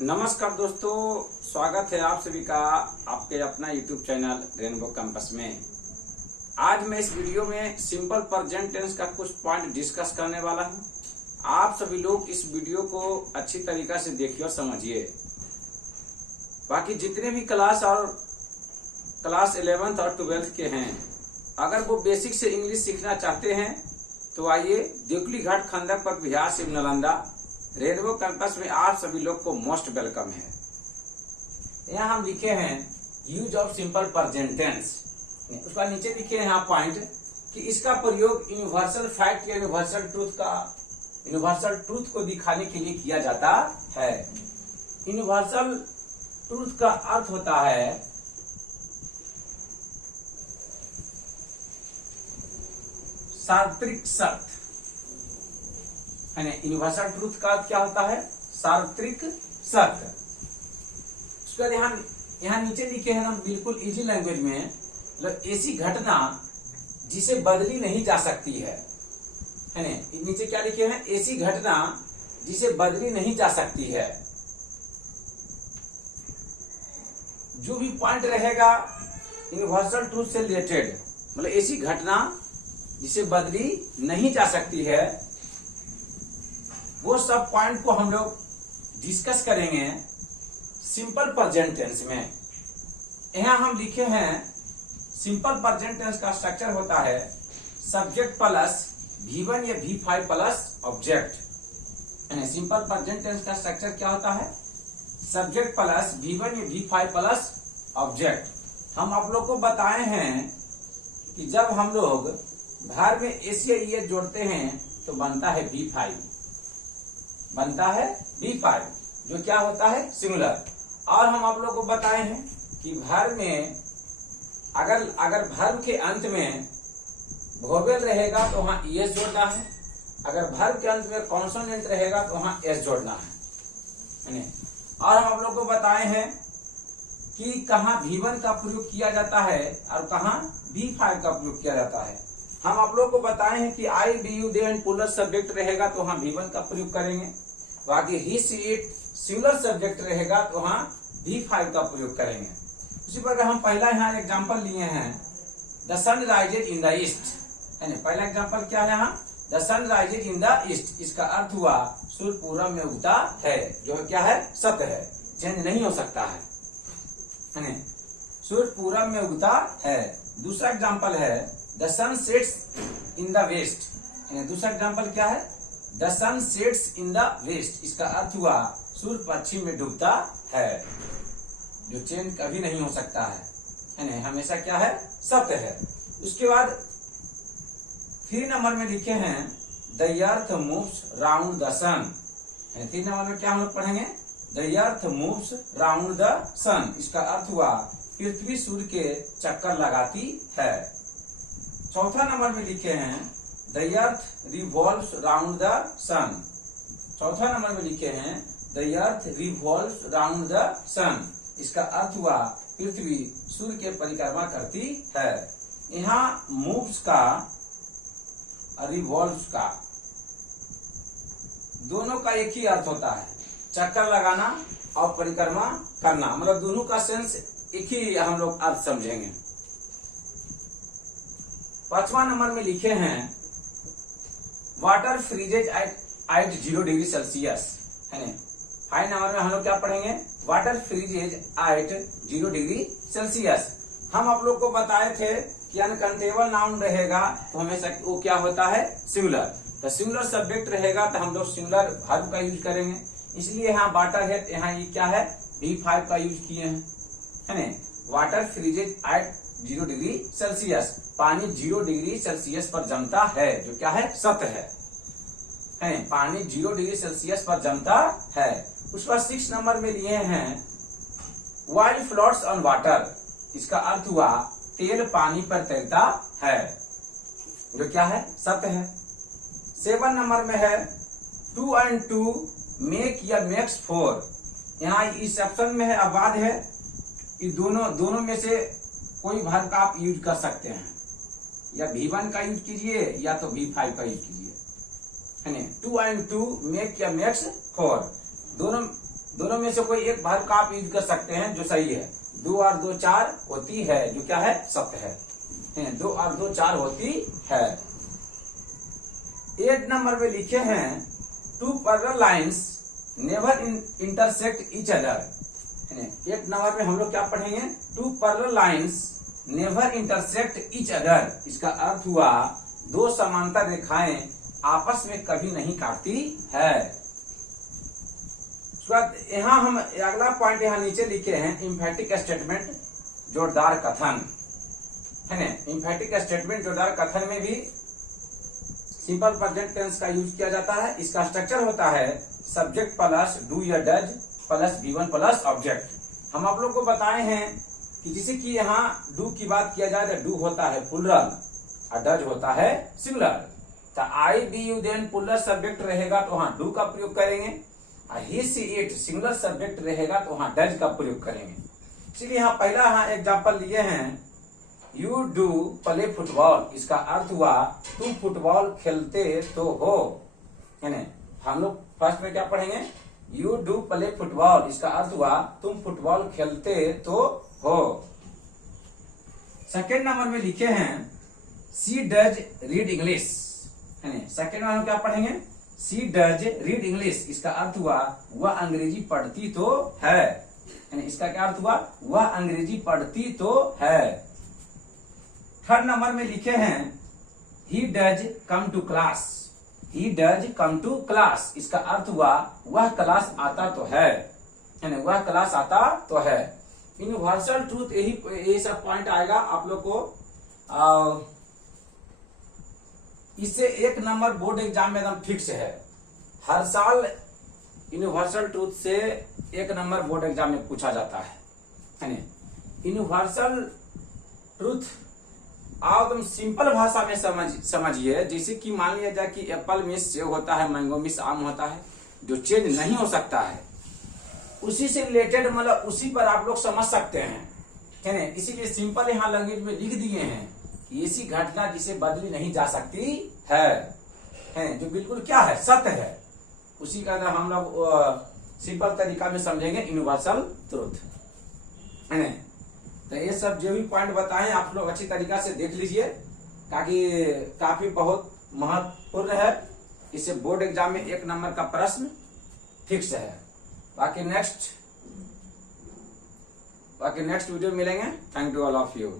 नमस्कार दोस्तों, स्वागत है आप सभी का आपके अपना YouTube चैनल रेनबो कैंपस में। आज मैं इस वीडियो में सिंपल प्रेजेंट टेंस का कुछ पॉइंट डिस्कस करने वाला हूं। आप सभी लोग इस वीडियो को अच्छी तरीका से देखिए और समझिए। बाकी जितने भी क्लास 11th और 12th के हैं, अगर वो बेसिक से इंग्लिश सीखना चाहते हैं तो आइए देवकुली घाट खंडक पर बिहार से नालंदा रेनबो कैंपस में आप सभी लोग को मोस्ट वेलकम है। यहाँ हम लिखे हैं use of simple present tense. उसका नीचे लिखे हैं यहाँ पॉइंट कि इसका प्रयोग यूनिवर्सल फैक्ट या यूनिवर्सल ट्रूथ को दिखाने के लिए किया जाता है। यूनिवर्सल ट्रूथ का अर्थ होता है सार्वत्रिक सत्य। यूनिवर्सल ट्रूथ का क्या होता है? सार्वत्रिक सत्य। उसके बाद यहाँ नीचे लिखे हैं हम बिल्कुल इजी लैंग्वेज में, मतलब ऐसी घटना जिसे बदली नहीं जा सकती है। नीचे क्या लिखे हैं? ऐसी घटना जिसे बदली नहीं जा सकती है। जो भी पॉइंट रहेगा यूनिवर्सल ट्रूथ से रिलेटेड, मतलब ऐसी घटना जिसे बदली नहीं जा सकती है, वो सब पॉइंट को हम लोग डिस्कस करेंगे सिंपल प्रेजेंट टेंस में। यहां हम लिखे हैं सिंपल प्रेजेंट टेंस का स्ट्रक्चर होता है सब्जेक्ट प्लस V1 या V5 plus object. Simple present tense का स्ट्रक्चर क्या होता है? सब्जेक्ट प्लस V1 या V5 प्लस ऑब्जेक्ट। हम आप लोग को बताए हैं कि जब हम लोग भार में एस या ईएस जोड़ते हैं तो बनता है V5, जो क्या होता है? सिंगुलर। और हम आप लोग को बताए हैं कि भार में अगर भार के अंत में वोवेल रहेगा तो वहां ईएस जोड़ना है, अगर भार के अंत में कॉन्सोनेंट रहेगा तो वहां एस जोड़ना है। और हम आप लोग को बताए हैं कि कहाँ V1 का प्रयोग किया जाता है और कहाँ V5 का प्रयोग किया जाता है। हम आप लोग को बताए हैं कि आई, डी, you, they and plural subject रहेगा तो वहां V1 का प्रयोग करेंगे। बाकी he, she, it singular subject रहेगा तो वहां V5 का प्रयोग करेंगे। उसी प्रकार हम पहला यहाँ एग्जांपल लिए हैं the sun rises in the east. पहला एग्जांपल क्या है यहाँ? The sun rises in the east. इसका अर्थ हुआ सूर्य पूरब में उगता है, जो क्या है? सत्य है, चेंज नहीं हो सकता है। सूर्य पूरब में उगता है। दूसरा एग्जांपल है the sun sets in the west. दूसरा एग्जांपल क्या है? The sun sets in the west. इसका अर्थ हुआ सूर्य पश्चिम में डूबता है, जो चेंज कभी नहीं हो सकता है, हमेशा क्या है? सत्य है। उसके बाद 3 नंबर में लिखे हैं the earth moves round the sun. 3 number में क्या हम लोग पढ़ेंगे? The earth moves round the sun. इसका अर्थ हुआ पृथ्वी सूर्य के चक्कर लगाती है। चौथा नंबर में लिखे हैं the earth revolves round the sun. चौथा नंबर में लिखे हैं the earth revolves round the sun. इसका अर्थ हुआ पृथ्वी सूर्य के परिक्रमा करती है। यहाँ मूव्स का और रिवॉल्व्स का दोनों का एक ही अर्थ होता है, चक्कर लगाना और परिक्रमा करना, मतलब दोनों का सेंस एक ही हम लोग अर्थ समझेंगे। 5वां नंबर में लिखे हैं water freezes at 0 degree Celsius. 5 number में हम लोग क्या पढ़ेंगे? Water freezes at 0 degree Celsius. हम आप लोग को बताए थे कि अनकाउंटेबल नाउन रहेगा तो हमेशा वो क्या होता है? सिंगुलर। तो सिंगुलर सब्जेक्ट रहेगा तो हम लोग सिंगुलर वर्ब का यूज करेंगे। इसलिए यहाँ वाटर है, यहाँ ये क्या है? V5 का यूज किए हैं। Water freezes at 0 degree Celsius. पानी 0 डिग्री सेल्सियस पर जमता है, जो क्या है? सत्य है। पानी 0 डिग्री सेल्सियस पर जमता है। उसके बाद 6 नंबर में लिए हैं ऑयल फ्लोट्स ऑन वाटर। इसका अर्थ हुआ तेल पानी पर तैरता है, जो क्या है? सत्य है। 7 नंबर में है 2 and 2 मेक या मेक्स 4। यहाँ इस ऑप्शन में है अबाध है, ये दोनों में से कोई वर्ब का आप यूज कर सकते हैं, या V1 का यूज कीजिए या तो V5 का यूज कीजिए। 2 and 2 मेक या मेक्स 4। दोनों में से कोई एक भर का आप यूज कर सकते हैं जो सही है। 2 और 2 4 होती है, जो क्या है सत्य है। 2 और 2 4 होती है। 8 नंबर में लिखे हैं 2 parallel lines never intersect each other. 8 number में हम लोग क्या पढ़ेंगे, 2 parallel lines never intersect each other. इसका अर्थ हुआ 2 समांतर रेखाएं आपस में कभी नहीं काटती है। यहाँ हम अगला पॉइंट यहाँ नीचे लिखे हैं इम्फेटिक स्टेटमेंट, जोरदार कथन, है ना। इम्फेटिक स्टेटमेंट जोरदार कथन में भी सिंपल प्रेजेंट टेंस का यूज किया जाता है। इसका स्ट्रक्चर होता है सब्जेक्ट प्लस डू या does plus V1 plus object. हम आप लोग को बताए हैं कि जैसे कि यहाँ डू की बात किया जाए तो डू होता है प्लुरल और डज होता है सिंगुलर। तो आई बी यू देन प्लुरल सब्जेक्ट रहेगा तो वहां डू का प्रयोग करेंगे, और he she it singular subject रहेगा तो वहां डज का प्रयोग करेंगे। इसलिए यहाँ पहला यहाँ एग्जाम्पल लिए हैं यू डू प्ले फुटबॉल। इसका अर्थ हुआ तुम फुटबॉल खेलते तो हो, है ना। हम लोग फर्स्ट में क्या पढ़ेंगे, यू डू प्ले फुटबॉल। इसका अर्थ हुआ तुम फुटबॉल खेलते तो हो। सेकेंड नंबर में लिखे हैं सी डज रीड इंग्लिश, है ना। सेकेंड नंबर में क्या पढ़ेंगे, सी डज रीड इंग्लिश। इसका अर्थ हुआ वह अंग्रेजी पढ़ती तो है, ना। इसका क्या अर्थ हुआ, वह अंग्रेजी पढ़ती तो है। थर्ड नंबर में लिखे हैं he does come to class. He does come to class. इसका अर्थ हुआ वह क्लास आता तो है, ना। वह क्लास आता तो है। यूनिवर्सल ट्रूथ यही सब पॉइंट आएगा आप लोग को। इससे 1 नंबर बोर्ड एग्जाम में एकदम फिक्स है। हर साल यूनिवर्सल ट्रूथ से 1 नंबर बोर्ड एग्जाम में पूछा जाता है ना। यूनिवर्सल ट्रूथ आप एकदम सिंपल भाषा में समझिए। जैसे कि मान लिया जाए कि एप्पल मिस सेब होता है, मैंगो मिस आम होता है, जो चेंज नहीं हो सकता है, उसी से रिलेटेड मतलब उसी पर आप लोग समझ सकते हैं, है ना। इसीलिए सिंपल यहाँ लैंग्वेज में लिख दिए हैं कि ऐसी घटना जिसे बदली नहीं जा सकती है, जो बिल्कुल क्या है सत्य है, उसी का हम लोग सिंपल तरीका में समझेंगे यूनिवर्सल ट्रूथ, है ना। तो ये सब जो भी पॉइंट बताएं आप लोग अच्छी तरीका से देख लीजिए, ताकि काफी बहुत महत्वपूर्ण है। इससे बोर्ड एग्जाम में 1 नंबर का प्रश्न फिक्स है। बाकी नेक्स्ट वीडियो मिलेंगे। Thank you all of you.